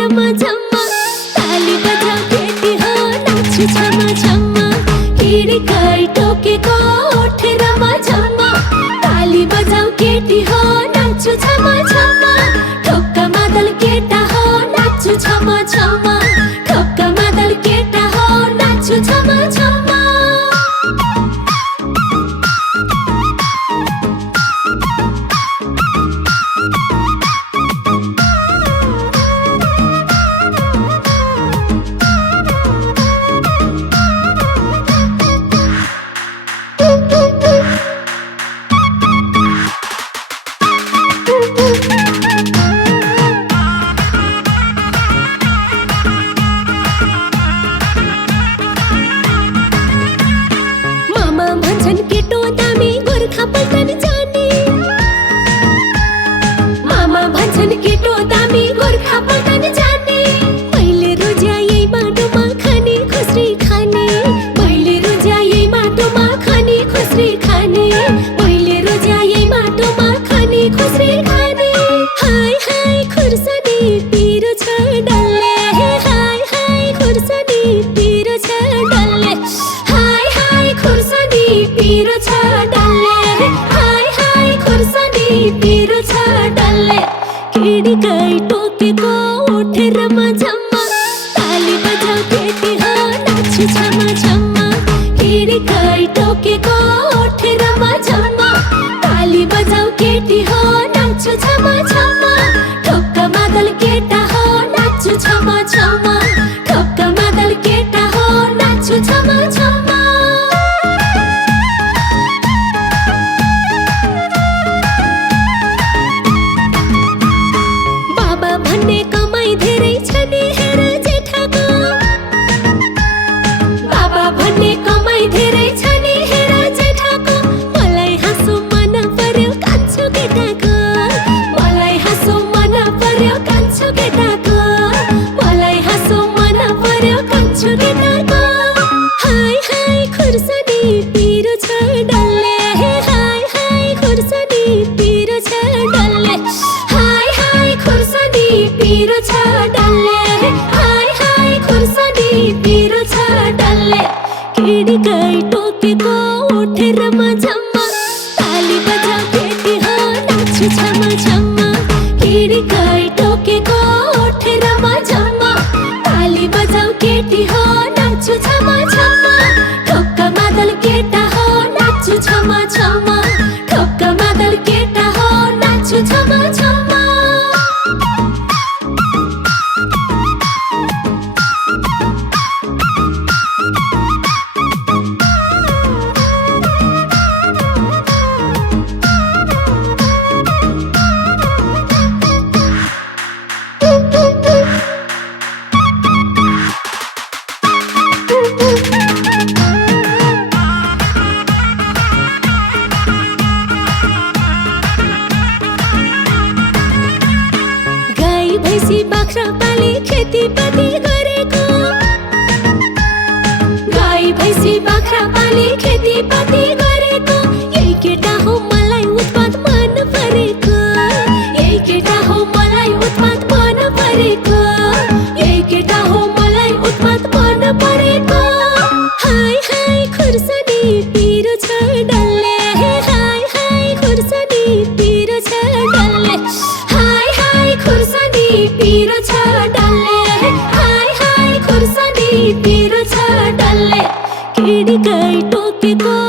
रमा झम्मा ताली बजाऊ केटी हो नाच्छु छमा छमा हिँडेकै टोकेको ओठे रमा झम्मा ताली बजाऊ केटी हो नाच्छु छमा छमा ठोक्का मादल केटा हो नाच्छु छमा छमा ठोक्का मादल केटा हो नाच्छु छमा छमा मामा भन्छन् केटो दामी गोर्खा पल्टन जाने मैले रोज्या यही बाटोमा खाने खुस्री खाने मैले रोज्या यही बाटोमा खाने खुस्री खाने मैले रोज्या यही बाटोमा खाने खुस्री खाने हाय हाय खुर्सानी पिरो छ डल्ले हाय हाय खुर्सानी पिरो छ डल्ले हाय हाय खुर्सानी पिरो छ डल्ले हाय हाय खुर्सानी पिरो छ डल्ले हिँडेकै टोकेको ओठे रमा झम्मा ताली बजाऊ केटी हो नाच्छु छमा छमा हिँडेकै टोकेको ओठे रमा झम्मा ताली बजाऊ केटी हो नाच्छु छमा छमा ठोक्का मादल केटा हो नाच्छु छमा छमा ठोक्का मादल केटा हो नाच्छु छमा छमा भन्ने कमाई धेरै छ नि हेर जेठाको बाबा भन्ने कमाई धेरै छ नि हेर जेठाको मलाई हाँसो मन पर्यो कान्छो केटाको मलाई हाँसो मन पर्यो कान्छो केटाको मलाई हाँसो मन पर्यो कान्छो केटाको हाय हाय खुर्सानी पिरो छ डल्ले हाय हाय खुर्सानी पिरो छ डल्ले हाय हाय खुर्सानी पिरो छ डल्ले हाय हाय खुर्सानी पिरो छ डल्ले हिँडेकै टोकेको ओठे रमा झम्मा ताली बजाऊ केटी हो नाच्छु छमा छमा हिँडेकै टोकेको ओठे रमा झम्मा ताली बजाऊ केटी हो नाच्छु छमा छमा ठोक्का मादल केटा हो नाच्छु छमा छमा ठोक्का मादल केटा हो नाच्छु छमा छमा भैंसी बाख्रा पाली खेतीपाती गरेको गाई भैंसी बाख्रा पाली खेतीपाती गरेको यही केटा हो मलाई उत्पात मन परेको यही केटा हो मलाई उत्पात मन परेको यही केटा हो मलाई उत्पात मन परेको हाय हाय खुर्सानी पिरो छ डल्ले हाय हाय खुर्सानी पिरो छ डल्ले हाय हाय खुर्सानी पिरो छ डल्ले हाय हाय खुर्सानी पिरो छ डल्ले हिँडेकै टोकेको